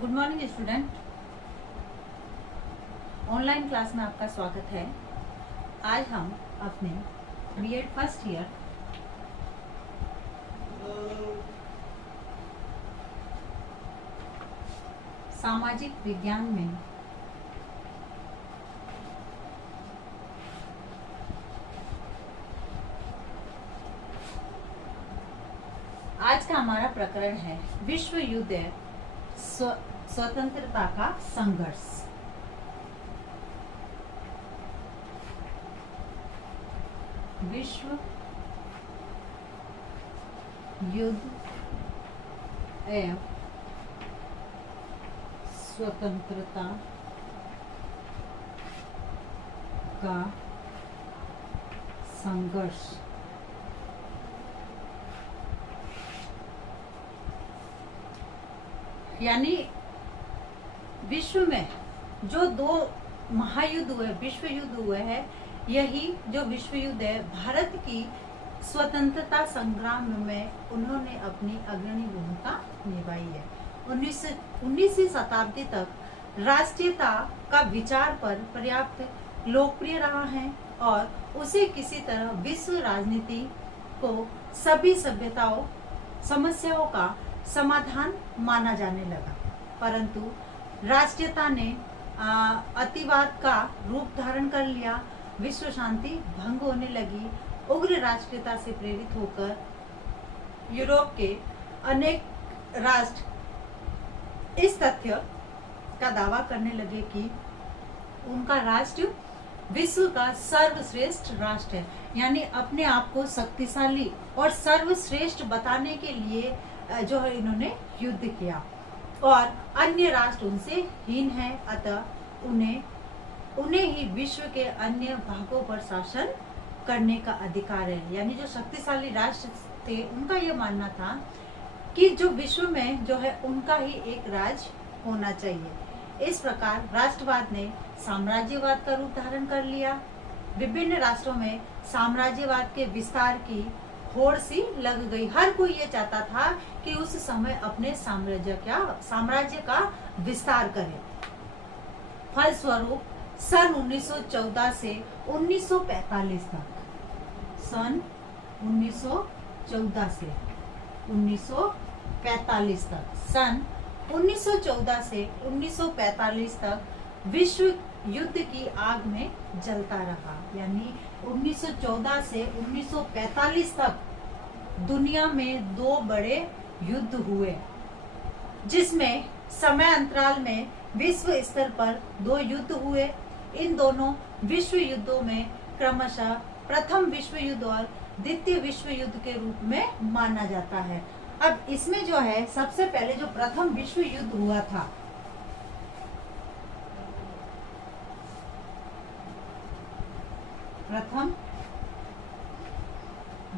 Good morning student. Online class में आपका स्वागत है। आज हम अपने बीएड फर्स्ट ईयर सामाजिक विज्ञान में आज का हमारा प्रकरण है विश्व युद्ध स्वतंत्रता का संघर्ष। विश्व युद्ध एवं स्वतंत्रता का संघर्ष। यानी विश्व में जो दो महायुद्ध हुए, विश्व युद्ध हुए हैं, यही जो विश्व युद्ध है भारत की स्वतंत्रता संग्राम में उन्होंने अपनी अग्रणी भूमिका निभाई है। 19वीं शताब्दी तक राष्ट्रीयता का विचार पर पर्याप्त लोकप्रिय रहा है और उसे किसी तरह विश्व राजनीति को सभी सभ्यताओं समस्याओं का समाधान माना जाने लगा, परंतु राष्ट्रीयता ने अतिवाद का रूप धारण कर लिया। विश्व शांति भंग होने लगी। उग्र राष्ट्रीयता से प्रेरित होकर यूरोप के अनेक राष्ट्र इस तथ्य का दावा करने लगे कि उनका राष्ट्र विश्व का सर्वश्रेष्ठ राष्ट्र है, यानी अपने आप को शक्तिशाली और सर्वश्रेष्ठ बताने के लिए जो है इन्होंने युद्ध किया और अन्य राष्ट्र उनसे हीन है, अतः उन्हें ही विश्व के अन्य भागों पर शासन करने का अधिकार है। यानी जो शक्तिशाली राष्ट्र थे उनका यह मानना था कि जो विश्व में जो है उनका ही एक राज होना चाहिए। इस प्रकार राष्ट्रवाद ने साम्राज्यवाद का रूप धारण कर लिया। विभिन्न राष्ट्रों में साम्राज्यवाद के विस्तार की होड़ सी लग गई। हर कोई ये चाहता था कि उस समय अपने साम्राज्य का विस्तार करे। फलस्वरूप सन 1914 से 1945 तक, सन 1914 से 1945 तक, सन 1914 से 1945 तक विश्व युद्ध की आग में जलता रहा। यानी 1914 से 1945 तक दुनिया में दो बड़े युद्ध हुए, जिसमें समय अंतराल में विश्व स्तर पर दो युद्ध हुए। इन दोनों विश्व युद्धों में क्रमशः प्रथम विश्व युद्ध और द्वितीय विश्व युद्ध के रूप में माना जाता है। अब इसमें जो है सबसे पहले जो प्रथम विश्व युद्ध हुआ था, प्रथम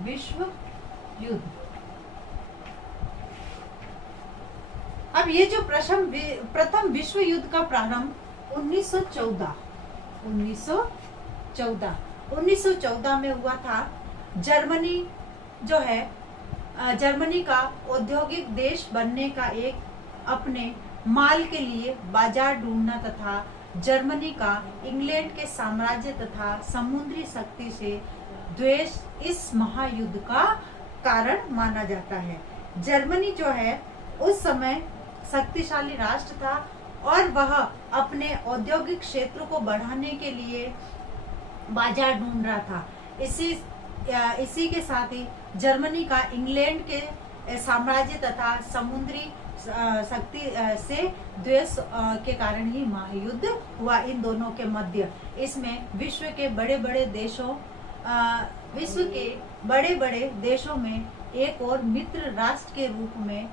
विश्व युद्ध। अब ये जो प्रथम विश्व युद्ध का प्रारंभ 1914 में हुआ था। जर्मनी जो है जर्मनी का औद्योगिक देश बनने का एक अपने माल के लिए बाजार ढूंढना तथा जर्मनी का इंग्लैंड के साम्राज्य तथा समुद्री शक्ति से द्वेष इस महायुद्ध का कारण माना जाता है। जर्मनी जो है उस समय शक्तिशाली राष्ट्र था और वह अपने औद्योगिक क्षेत्र को बढ़ाने के लिए बाजार ढूंढ रहा था। इसी के साथ ही जर्मनी का इंग्लैंड के साम्राज्य तथा समुद्री शक्ति से द्वेष के कारण ही महायुद्ध हुआ इन दोनों के मध्य। इसमें विश्व के बड़े बड़े देशों में एक और मित्र राष्ट्र के रूप में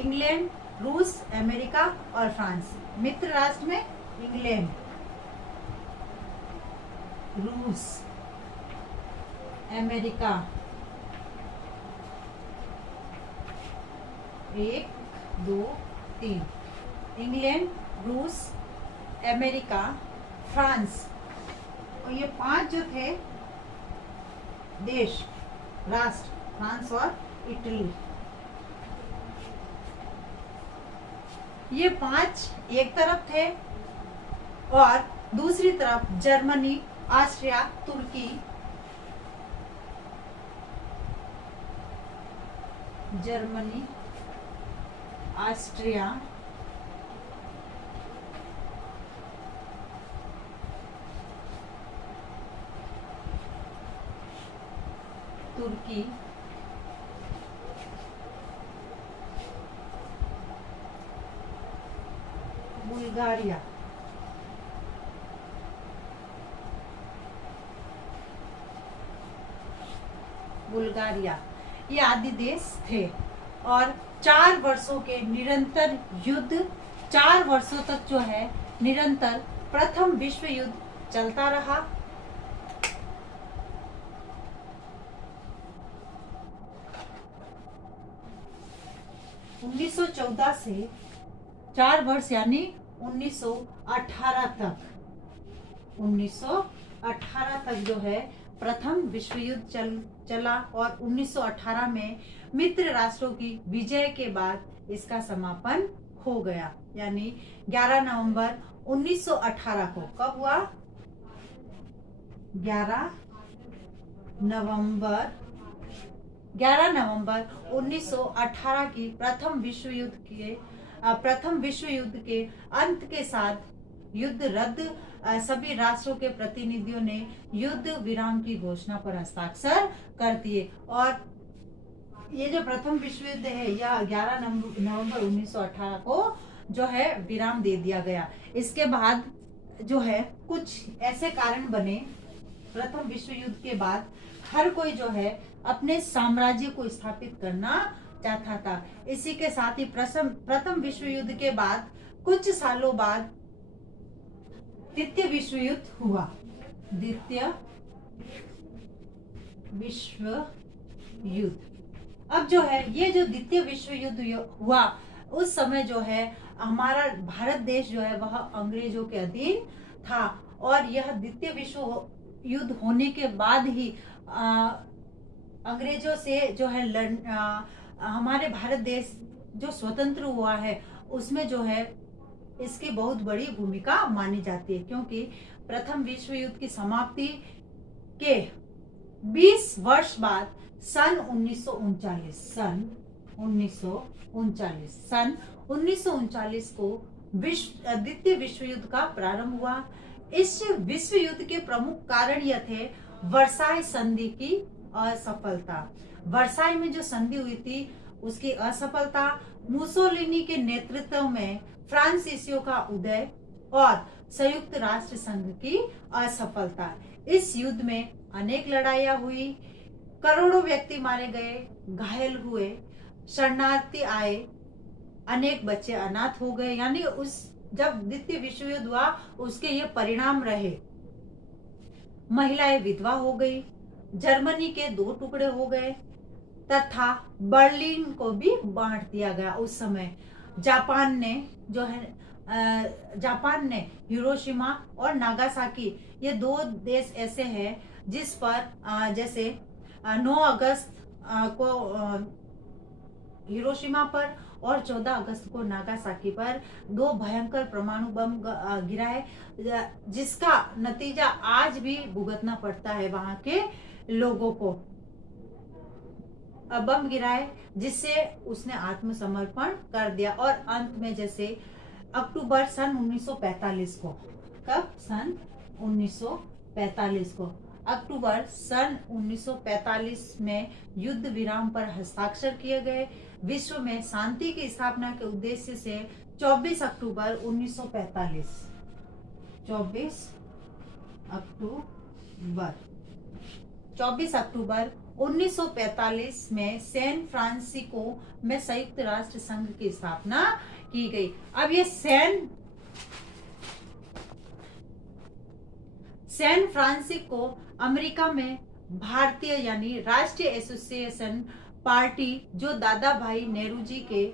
इंग्लैंड, रूस, अमेरिका और फ्रांस। मित्र राष्ट्र में इंग्लैंड, रूस, अमेरिका, 1, 2, 3, इंग्लैंड, रूस, अमेरिका, फ्रांस, और ये 5 जो थे देश राष्ट्र, फ्रांस और इटली। ये 5 एक तरफ थे और दूसरी तरफ जर्मनी, ऑस्ट्रिया, तुर्की, जर्मनी, ऑस्ट्रिया, तुर्की, बुल्गारिया, बुल्गारिया, ये आदि देश थे। और 4 वर्षों के निरंतर युद्ध, 4 वर्षों तक जो है निरंतर प्रथम विश्व युद्ध चलता रहा। उन्नीस 1914 से 4 वर्ष यानी 1918 तक, 1918 तक जो है प्रथम विश्व युद्ध चला और 1918 में मित्र राष्ट्रों की विजय के बाद इसका समापन हो गया। यानी 11 नवंबर 1918 को, कब हुआ? 11 नवंबर 1918 की प्रथम विश्व युद्ध के अंत के साथ युद्ध रद्द, सभी राष्ट्रों के प्रतिनिधियों ने युद्ध विराम की घोषणा पर हस्ताक्षर कर दिए। और ये जो प्रथम विश्व युद्ध है यह 11 नवंबर 1918 को जो है विराम दे दिया गया। इसके बाद जो है कुछ ऐसे कारण बने, प्रथम विश्व युद्ध के बाद हर कोई जो है अपने साम्राज्य को स्थापित करना चाहता था। इसी के साथ ही प्रथम विश्व युद्ध के बाद कुछ सालों बाद द्वितीय विश्व युद्ध हुआ। द्वितीय विश्व युद्ध, अब जो है ये जो द्वितीय विश्व युद्ध हुआ उस समय जो है हमारा भारत देश जो है वह अंग्रेजों के अधीन था। और यह द्वितीय विश्व युद्ध होने के बाद ही अंग्रेजों से जो है हमारे भारत देश जो स्वतंत्र हुआ है उसमें जो है इसकी बहुत बड़ी भूमिका मानी जाती है, क्योंकि प्रथम विश्व युद्ध की समाप्ति के 20 वर्ष बाद सन 1939 को द्वितीय विश्व युद्ध का प्रारंभ हुआ। इस विश्व युद्ध के प्रमुख कारण यह थे वर्साई संधि की असफलता। वर्साई में जो संधि हुई थी उसकी असफलता, मुसोलिनी के नेतृत्व में फ्रांसीसियों का उदय और संयुक्त राष्ट्र संघ की असफलता। इस युद्ध में अनेक लड़ाइयां हुई, करोड़ों व्यक्ति मारे गए, घायल हुए, शरणार्थी आए, अनेक बच्चे अनाथ हो गए। यानी उस जब द्वितीय विश्व युद्ध हुआ उसके ये परिणाम रहे। महिलाएं विधवा हो गई, जर्मनी के 2 टुकड़े हो गए तथा बर्लिन को भी बांट दिया गया। उस समय जापान ने हिरोशिमा और नागासाकी, ये 2 देश ऐसे हैं जिस पर जैसे 9 अगस्त को हिरोशिमा पर और 14 अगस्त को नागासाकी पर 2 भयंकर परमाणु बम गिराए, जिसका नतीजा आज भी भुगतना पड़ता है वहां के लोगों को। बम गिराए जिससे उसने आत्मसमर्पण कर दिया। और अंत में जैसे अक्टूबर सन 1945 को, कब? सन 1945 को, अक्टूबर सन 1945 में युद्ध विराम पर हस्ताक्षर किए गए। विश्व में शांति की स्थापना के उद्देश्य से 24 अक्टूबर 1945 में सैन फ्रांसिस्को में संयुक्त राष्ट्र संघ की स्थापना की गई। अब ये सैन फ्रांसिस्को अमेरिका में भारतीय यानी राष्ट्रीय एसोसिएशन पार्टी जो दादा भाई नेहरू जी के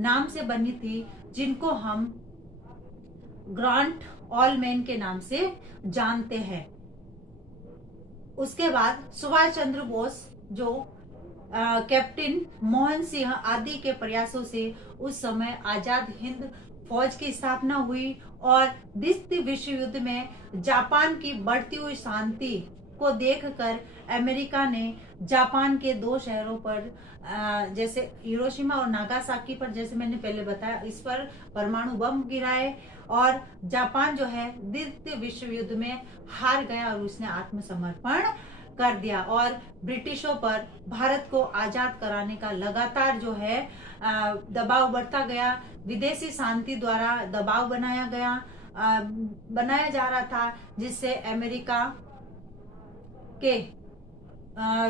नाम से बनी थी, जिनको हम ग्रांट ऑलमैन के नाम से जानते हैं। उसके बाद सुभाष चंद्र बोस जो कैप्टन मोहन सिंह आदि के प्रयासों से उस समय आजाद हिंद फौज की स्थापना हुई और द्वितीय विश्व युद्ध में जापान की बढ़ती हुई शांति को देखकर अमेरिका ने जापान के 2 शहरों पर जैसे हिरोशिमा और नागासाकी पर, जैसे मैंने पहले बताया, इस पर परमाणु बम गिराए और जापान जो है द्वितीय विश्व युद्ध में हार गया और उसने आत्मसमर्पण कर दिया। और ब्रिटिशों पर भारत को आजाद कराने का लगातार जो है दबाव बढ़ता गया। विदेशी शांति द्वारा दबाव बनाया जा रहा था, जिससे अमेरिका के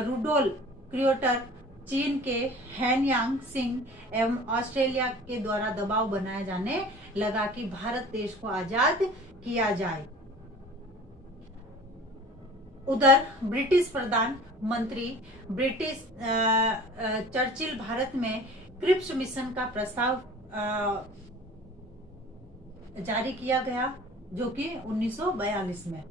रुडोल्फ क्रियोटर, चीन के हैन यांग सिंह एवं ऑस्ट्रेलिया के द्वारा दबाव बनाया जाने लगा कि भारत देश को आजाद किया जाए। उधर ब्रिटिश प्रधानमंत्री चर्चिल भारत में क्रिप्स मिशन का प्रस्ताव जारी किया गया, जो कि 1942 में।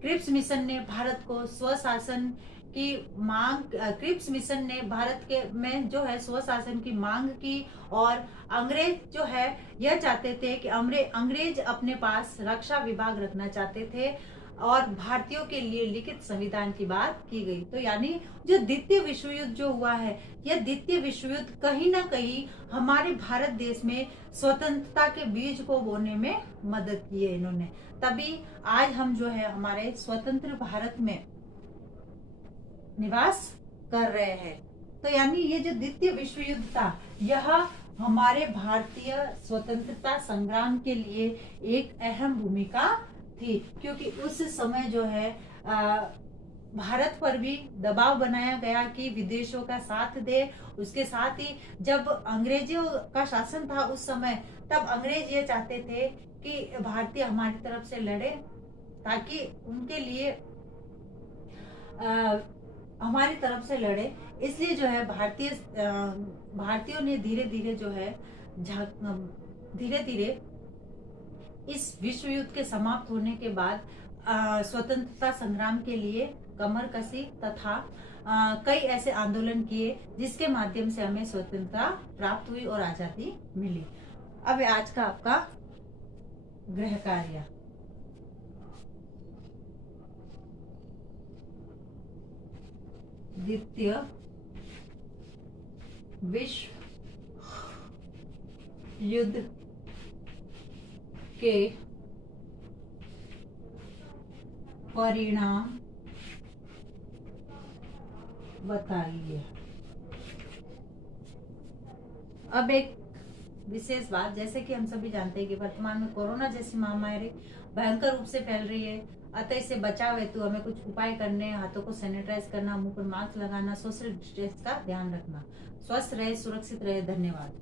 क्रिप्स मिशन ने भारत को स्वशासन की मांग क्रिप्स मिशन ने भारत के में जो है स्वशासन की मांग की और अंग्रेज जो है यह चाहते थे कि अंग्रेज अपने पास रक्षा विभाग रखना चाहते थे और भारतीयों के लिए लिखित संविधान की बात की गई। तो यानी जो द्वितीय विश्व युद्ध जो हुआ है, यह द्वितीय विश्व युद्ध कहीं ना कहीं हमारे भारत देश में स्वतंत्रता के बीज को बोने में मदद की है इन्होंने। तभी आज हम जो है हमारे स्वतंत्र भारत में निवास कर रहे हैं। तो यानी ये जो द्वितीय विश्व युद्ध था, यह हमारे भारतीय स्वतंत्रता संग्राम के लिए एक अहम भूमिका थी, क्योंकि उस समय जो है भारत पर भी दबाव बनाया गया कि विदेशों का साथ दे। उसके साथ ही जब अंग्रेजों का शासन था उस समय, तब अंग्रेज ये चाहते थे कि भारतीय हमारी तरफ से लड़े, ताकि उनके लिए हमारी तरफ से लड़े। इसलिए जो है भारतीयों ने धीरे धीरे जो है धीरे धीरे इस विश्व युद्ध के समाप्त होने के बाद स्वतंत्रता संग्राम के लिए कमर कसी तथा कई ऐसे आंदोलन किए, जिसके माध्यम से हमें स्वतंत्रता प्राप्त हुई और आजादी मिली। अब आज का आपका गृह कार्य, द्वितीय विश्व युद्ध के परिणाम बताइए। अब एक विशेष बात, जैसे कि हम सभी जानते हैं कि वर्तमान में कोरोना जैसी महामारी भयंकर रूप से फैल रही है, अतः इससे बचाव हेतु हमें कुछ उपाय करने, हाथों को सैनिटाइज करना, मुंह पर मास्क लगाना, सोशल डिस्टेंस का ध्यान रखना। स्वस्थ रहे, सुरक्षित रहे। धन्यवाद।